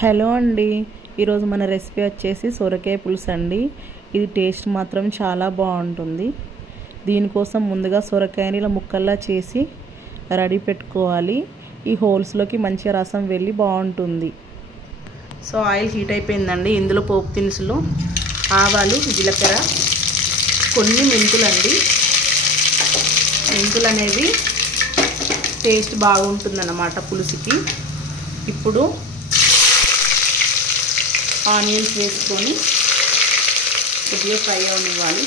Hello అండి, ఈరోజు మన రెసిపీ వచ్చేసి సొరకాయ పులుసు అండి. ఇది టేస్ట్ మాత్రం చాలా బాగుంటుంది. దీనికోసం ముందుగా సొరకాయని ఇలా ముక్కల్లా చేసి రెడీ పెట్టుకోవాలి. ఈ హోల్స్లోకి మంచిగా రసం వెళ్ళి బాగుంటుంది. సో ఆయిల్ హీట్ అయిపోయిందండి. ఇందులో పోపు దినుసులు, ఆవాలు, జీలకర్ర, కొన్ని మెంతులండి. మెంతులు అనేవి టేస్ట్ బాగుంటుందన్నమాట పులుసుకి. ఇప్పుడు ఆనియన్స్ వేసుకొని కొద్దిగా ఫ్రై అవనివ్వాలి.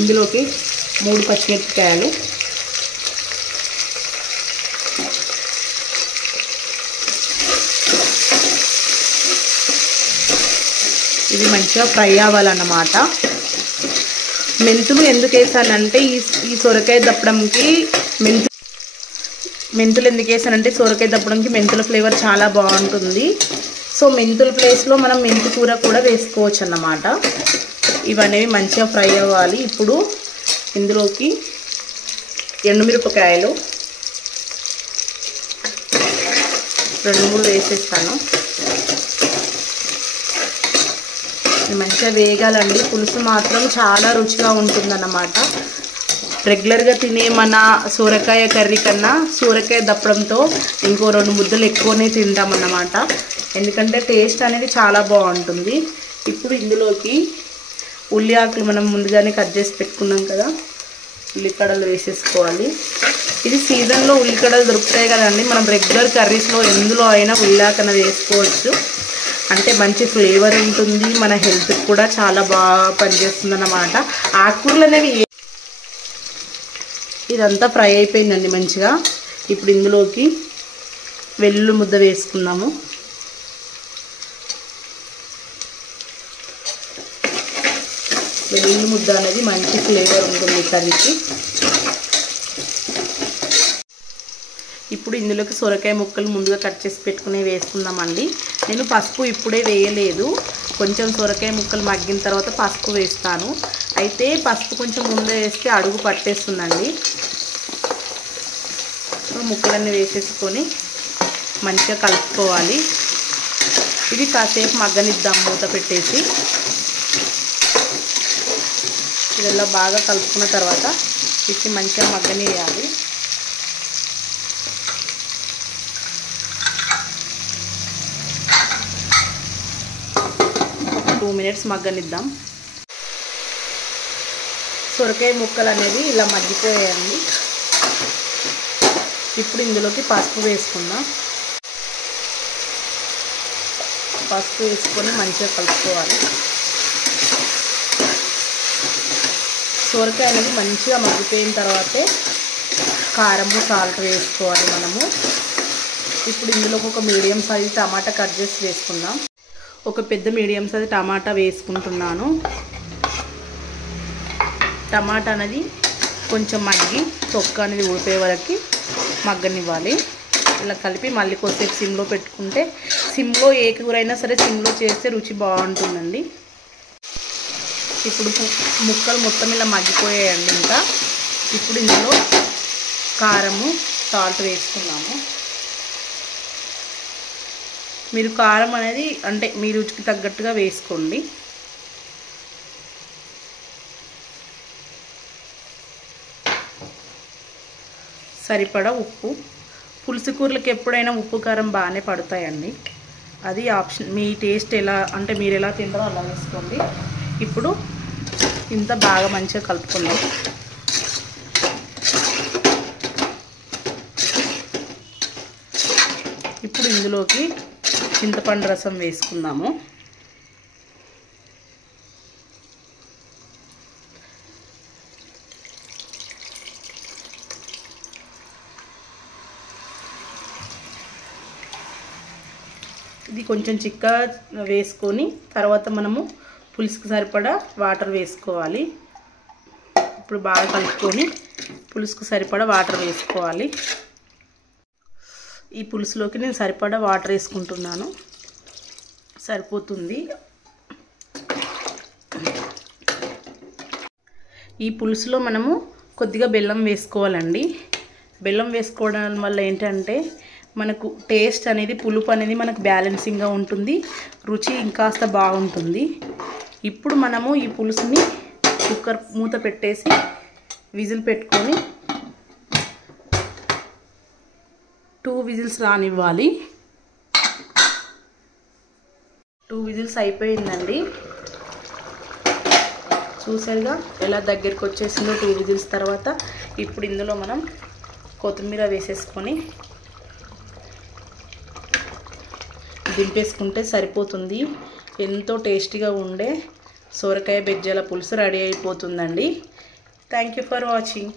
ఇందులోకి 3 పచ్చిమిరపకాయలు, ఇది మంచిగా ఫ్రై అవ్వాలన్నమాట. మెంతులు ఎందుకు వేసానంటే ఈ సొరకాయ దప్పడంకి మెంతులు ఎందుకు వేసానంటే సొరకాయ దప్పడంకి మెంతుల ఫ్లేవర్ చాలా బాగుంటుంది. సో మెంతుల ప్లేస్లో మనం మెంతి కూర కూడా వేసుకోవచ్చు అన్నమాట. ఇవన్నీ మంచిగా ఫ్రై అవ్వాలి. ఇప్పుడు ఇందులోకి ఎండుమిరపకాయలు 2-3 వేసేస్తాను. మంచిగా వేగాలండి. పులుసు మాత్రం చాలా రుచిగా ఉంటుందన్నమాట. రెగ్యులర్గా తినే మన సొరకాయ కర్రీ కన్నా సొరకాయ దప్పడంతో ఇంకో 2 ముద్దలు ఎక్కువనే తింటామన్నమాట. ఎందుకంటే టేస్ట్ అనేది చాలా బాగుంటుంది. ఇప్పుడు ఇందులోకి ఉల్లి ఆకులు మనం ముందుగానే కట్ చేసి పెట్టుకున్నాం కదా, ఉల్లికడలు వేసేసుకోవాలి. ఇది సీజన్లో ఉల్లికడలు దొరుకుతాయి కదండి. మనం రెగ్యులర్ కర్రీస్లో ఎందులో అయినా ఉల్లిఆకు అనేది వేసుకోవచ్చు. అంటే మంచి ఫ్లేవర్ ఉంటుంది, మన హెల్త్కి కూడా చాలా బాగా పనిచేస్తుంది అన్నమాట. ఆకుకూరలు అనేవి ఇదంతా ఫ్రై అయిపోయిందండి మంచిగా. ఇప్పుడు ఇందులోకి వెల్లుల్లి ముద్ద వేసుకుందాము. వెల్లుల్లి ముద్ద అనేది మంచి ఫ్లేవర్ ఉంటుంది కర్రీకి. ఇప్పుడు ఇందులోకి సొరకాయ ముక్కలు ముందుగా కట్ చేసి పెట్టుకుని వేసుకుందామండి. నేను పసుపు ఇప్పుడే వేయలేదు, కొంచెం సొరకాయ ముక్కలు మగ్గిన తర్వాత పసుపు వేస్తాను. అయితే పసుపు కొంచెం ముందే వేస్తే అడుగు పట్టేస్తుందండి. సో ముక్కలన్నీ వేసేసుకొని మంచిగా కలుపుకోవాలి. ఇది కాసేపు మగ్గనిద్దాం మూత పెట్టేసి. ఇదిలా బాగా కలుపుకున్న తర్వాత ఇది మంచిగా మగ్గనియాలి. ఒక 2 మినిట్స్ మగ్గనిద్దాం. సొరకాయ ముక్కలు అనేవి ఇలా మగ్గిపోయాయండి. ఇప్పుడు ఇందులోకి పసుపు వేసుకుందాం. పసుపు వేసుకొని మంచిగా కలుపుకోవాలి. సొరకాయ అనేది మంచిగా మగ్గిపోయిన తర్వాతే కారము, సాల్ట్ వేసుకోవాలి మనము. ఇప్పుడు ఇందులోకి ఒక మీడియం సైజ్ టమాటా కట్ చేసి వేసుకుందాం. ఒక పెద్ద మీడియం సైజ్ టమాటా వేసుకుంటున్నాను. టమాటా అనేది కొంచెం మగ్గి తొక్క అనేది ఊడిపోయే వరకు మగ్గనివ్వాలి. ఇలా కలిపి మళ్ళీ కొద్దిసేపు సిమ్లో పెట్టుకుంటే, సిమ్లో ఏ కూర అయినా సరే సిమ్లో చేస్తే రుచి బాగుంటుందండి. ఇప్పుడు ముక్కలు మొత్తం ఇలా మగ్గిపోయాయండి. ఇంకా ఇప్పుడు ఇందులో కారము, సాల్ట్ వేసుకున్నాము. మీరు కారం అనేది అంటే మీ రుచికి తగ్గట్టుగా వేసుకోండి. సరిపడా ఉప్పు. పులుసు కూరలకు ఎప్పుడైనా ఉప్పు కారం బాగానే పడతాయండి. అది ఆప్షన్, మీ టేస్ట్ ఎలా అంటే మీరు ఎలా తింటారో అలా వేసుకోండి. ఇప్పుడు ఇంత బాగా మంచిగా కలుపుకుందాం. ఇప్పుడు ఇందులోకి చింతపండు రసం వేసుకుందాము. ఇది కొంచెం చిక్క వేసుకొని తర్వాత మనము పులుసుకు సరిపడా వాటర్ వేసుకోవాలి. ఇప్పుడు బాగా కలుపుకొని పులుసుకు సరిపడా వాటర్ వేసుకోవాలి. ఈ పులుసులోకి నేను సరిపడా వాటర్ వేసుకుంటున్నాను, సరిపోతుంది. ఈ పులుసులో మనము కొద్దిగా బెల్లం వేసుకోవాలండి. బెల్లం వేసుకోవడం వల్ల ఏంటంటే మనకు టేస్ట్ అనేది, పులుపు అనేది మనకు బ్యాలెన్సింగ్గా ఉంటుంది, రుచి ఇంకాస్త బాగుంటుంది. ఇప్పుడు మనము ఈ పులుసుని కుక్కర్ మూత పెట్టేసి విజిల్ పెట్టుకొని 2 విజిల్స్ రానివ్వాలి. 2 విజిల్స్ అయిపోయిందండి. చూసారుగా ఎలా దగ్గరికి వచ్చేసిందో 2 విజిల్స్ తర్వాత. ఇప్పుడు ఇందులో మనం కొత్తిమీర వేసేసుకొని దింపేసుకుంటే సరిపోతుంది. ఎంతో టేస్టీగా ఉండే సోరకాయ బెజ్జల పులుసు రెడీ అయిపోతుందండి. Thank you for watching.